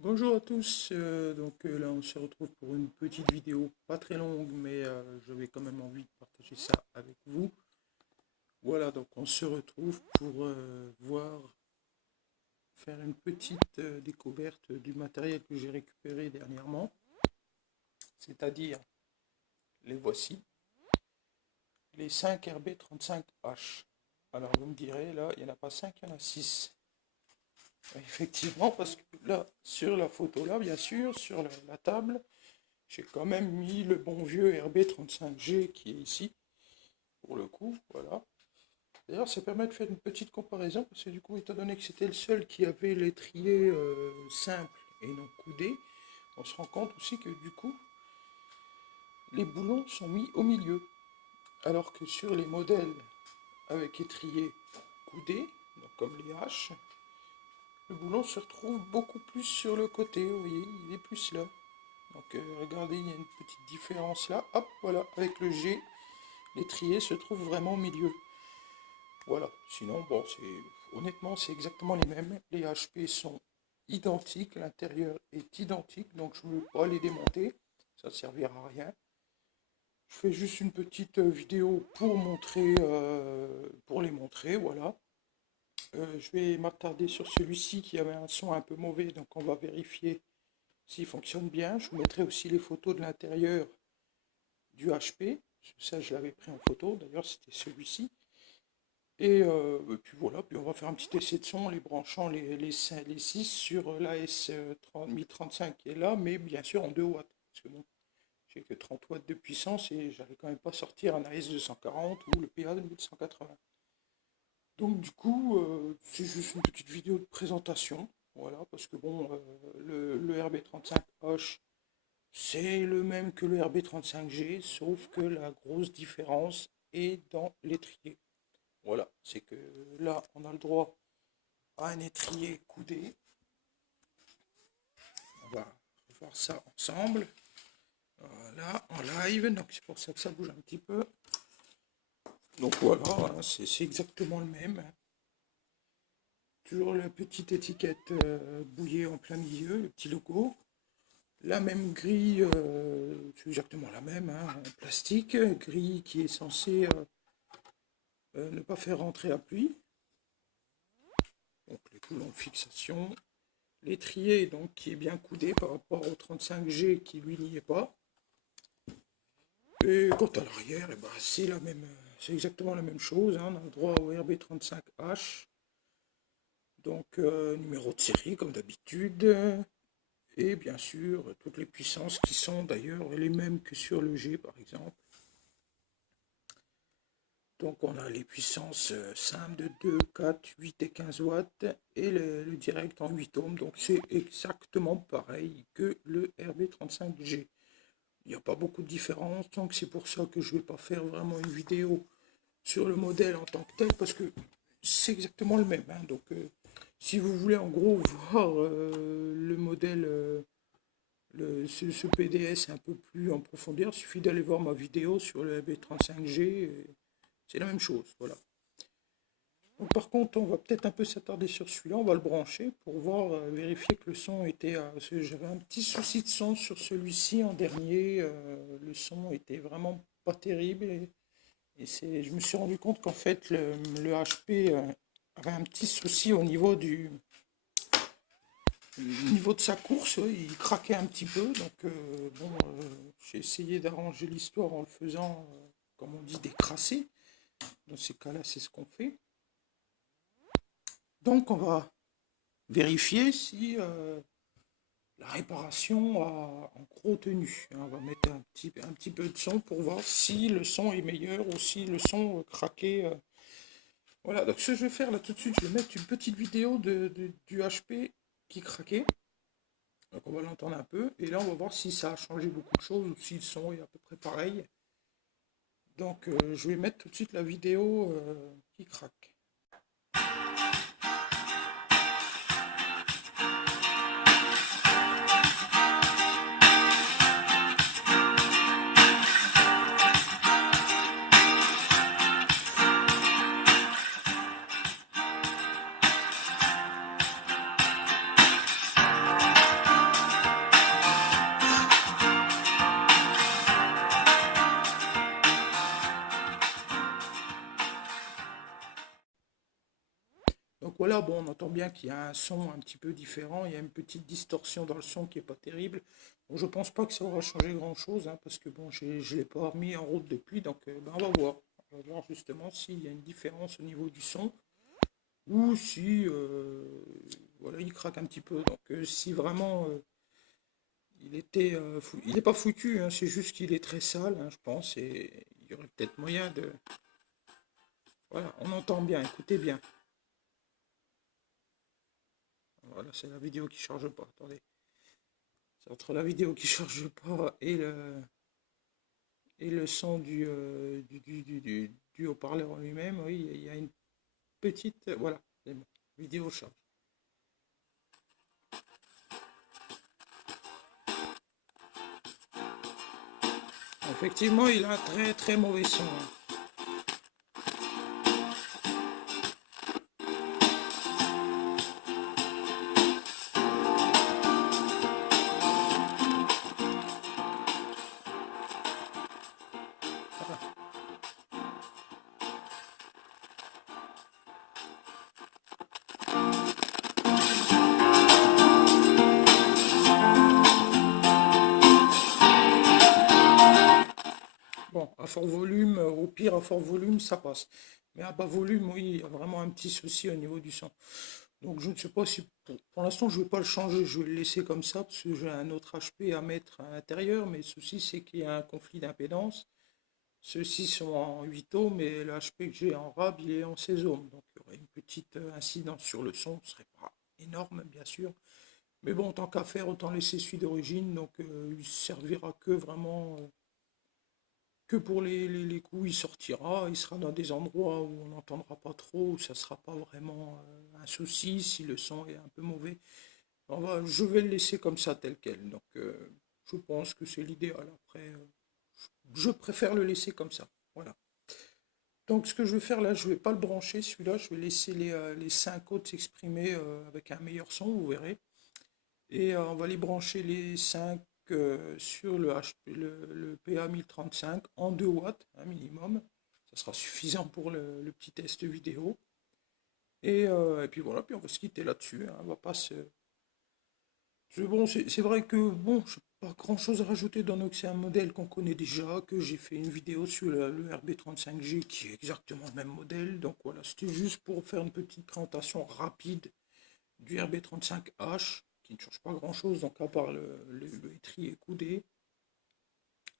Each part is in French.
Bonjour à tous, là on se retrouve pour une petite vidéo, pas très longue, mais j'avais quand même envie de partager ça avec vous. Voilà, donc on se retrouve pour faire une petite découverte du matériel que j'ai récupéré dernièrement, c'est-à-dire les voici, les 5 RB35H. Alors vous me direz, là il n'y en a pas 5, il y en a 6. Effectivement, parce que là, sur la photo là, bien sûr, sur la table, j'ai quand même mis le bon vieux RB35G qui est ici, pour le coup, voilà. D'ailleurs, ça permet de faire une petite comparaison, parce que du coup, étant donné que c'était le seul qui avait l'étrier simple et non coudé, on se rend compte aussi que du coup, les boulons sont mis au milieu. Alors que sur les modèles avec étrier coudé, donc comme les H, le boulon se retrouve beaucoup plus sur le côté, vous voyez, il est plus là. Donc regardez, il y a une petite différence là. Hop, voilà, avec le G, l'étrier se trouve vraiment au milieu. Voilà, sinon, bon, honnêtement, c'est exactement les mêmes. Les HP sont identiques, l'intérieur est identique, donc je ne veux pas les démonter, ça ne servira à rien. Je fais juste une petite vidéo pour montrer, pour les montrer, voilà. Je vais m'attarder sur celui-ci qui avait un son un peu mauvais, donc on va vérifier s'il fonctionne bien. Je vous mettrai aussi les photos de l'intérieur du HP. Ça, je l'avais pris en photo, d'ailleurs, c'était celui-ci. Et puis voilà, puis on va faire un petit essai de son, les branchant les 6 sur l'AS 1035 qui est là, mais bien sûr en 2 watts. Parce que bon, j'ai que 30 watts de puissance et j'allais quand même pas sortir un AS 240 ou le PA 2180. Donc du coup, c'est juste une petite vidéo de présentation. Voilà, parce que bon, le RB35H, c'est le même que le RB35G, sauf que la grosse différence est dans l'étrier. Voilà, c'est que là, on a le droit à un étrier coudé. On va voir ça ensemble. Voilà, en live, donc c'est pour ça que ça bouge un petit peu. Donc voilà, hein, c'est exactement le même. Toujours la petite étiquette bouillée en plein milieu, le petit logo. La même grille, c'est exactement la même, hein, en plastique, grille qui est censée ne pas faire rentrer la pluie. Donc les boulons de fixation. L'étrier donc qui est bien coudé par rapport au 35G qui lui n'y est pas. Et quant à l'arrière, eh ben, c'est exactement la même chose, hein. On a le droit au RB35H. Donc numéro de série comme d'habitude. Et bien sûr, toutes les puissances qui sont d'ailleurs les mêmes que sur le G par exemple. Donc on a les puissances simples de 2, 4, 8 et 15 watts et le direct en 8 ohms. Donc c'est exactement pareil que le RB35G. Il n'y a pas beaucoup de différence, donc c'est pour ça que je ne vais pas faire vraiment une vidéo sur le modèle en tant que tel, parce que c'est exactement le même, hein. Donc si vous voulez en gros voir le modèle, ce PDS un peu plus en profondeur, il suffit d'aller voir ma vidéo sur le RB35G, c'est la même chose, voilà. Donc, par contre, on va peut-être un peu s'attarder sur celui-là, on va le brancher pour voir, vérifier que le son était... parce que j'avais un petit souci de son sur celui-ci en dernier, le son était vraiment pas terrible je me suis rendu compte qu'en fait le HP avait un petit souci au niveau de sa course, il craquait un petit peu, donc bon, j'ai essayé d'arranger l'histoire en le faisant, comme on dit, décrasser. Dans ces cas-là, c'est ce qu'on fait. Donc on va vérifier si la réparation a en gros tenu. On va mettre un petit peu de son pour voir si le son est meilleur ou si le son craquait. Voilà, donc ce que je vais faire là tout de suite, je vais mettre une petite vidéo du HP qui craquait. Donc on va l'entendre un peu. Et là on va voir si ça a changé beaucoup de choses ou si le son est à peu près pareil. Donc je vais mettre tout de suite la vidéo qui craque. voilà, bon, on entend bien qu'il y a un son un petit peu différent, il y a une petite distorsion dans le son qui est pas terrible. Bon, je pense pas que ça aura changé grand-chose, hein, parce que bon, je l'ai pas remis en route depuis, donc ben, on va voir. On va voir justement s'il y a une différence au niveau du son, ou si voilà, il craque un petit peu. Donc si vraiment il est pas foutu, hein, c'est juste qu'il est très sale, hein, je pense, et il y aurait peut-être moyen de... Voilà, on entend bien, écoutez bien. Voilà, c'est la vidéo qui charge pas, attendez. C'est entre la vidéo qui charge pas et le son du haut-parleur en lui-même, oui, il y a une petite... Voilà, c'est bon, vidéo charge. Effectivement, il a un très très mauvais son, hein. Voilà. Bon, à fort volume, au pire à fort volume, ça passe. Mais à bas volume, oui, il y a vraiment un petit souci au niveau du son. Donc je ne sais pas si pour l'instant je ne vais pas le changer, je vais le laisser comme ça parce que j'ai un autre HP à mettre à l'intérieur, mais le souci c'est qu'il y a un conflit d'impédance. Ceux-ci sont en 8 ohms, mais le HP que j'ai en RAB il est en 16 ohms. Donc il y aurait une petite incidence sur le son, ce serait pas énorme bien sûr. Mais bon, tant qu'à faire, autant laisser celui d'origine, donc il servira que vraiment que pour les coups, il sortira, il sera dans des endroits où on n'entendra pas trop, où ça sera pas vraiment un souci si le son est un peu mauvais. Je vais le laisser comme ça tel quel. Donc je pense que c'est l'idéal. Après, je préfère le laisser comme ça. Voilà. Donc ce que je vais faire là, je vais pas le brancher celui-là, je vais laisser les 5 autres s'exprimer avec un meilleur son, vous verrez. Et on va les brancher les 5 sur le, HP, le PA 1035 en 2 watts, un minimum. Ça sera suffisant pour le petit test vidéo. Et puis voilà, puis on va se quitter là-dessus, hein. On va pas se... Bon, c'est vrai que bon, je pas grand-chose à rajouter dans que c'est un modèle qu'on connaît déjà, que j'ai fait une vidéo sur le RB35G qui est exactement le même modèle. Donc voilà, c'était juste pour faire une petite présentation rapide du RB35H, qui ne change pas grand-chose, donc à part le étrier coudé.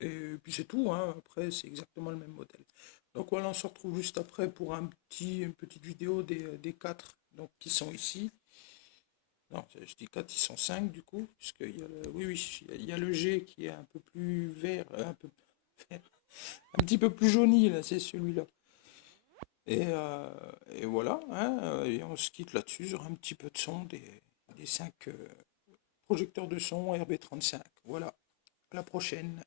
Et puis c'est tout, hein. Après c'est exactement le même modèle. Donc voilà, on se retrouve juste après pour une petite vidéo des 4 donc, qui sont ici. Non, je dis 4, ils sont 5 du coup, puisqu'il y a le, oui, oui, il y a le G qui est un peu plus vert, un peu vert, un petit peu plus jauni, là, c'est celui-là. Et voilà, hein, et on se quitte là-dessus sur un petit peu de son des 5 projecteurs de son RB35. Voilà, à la prochaine.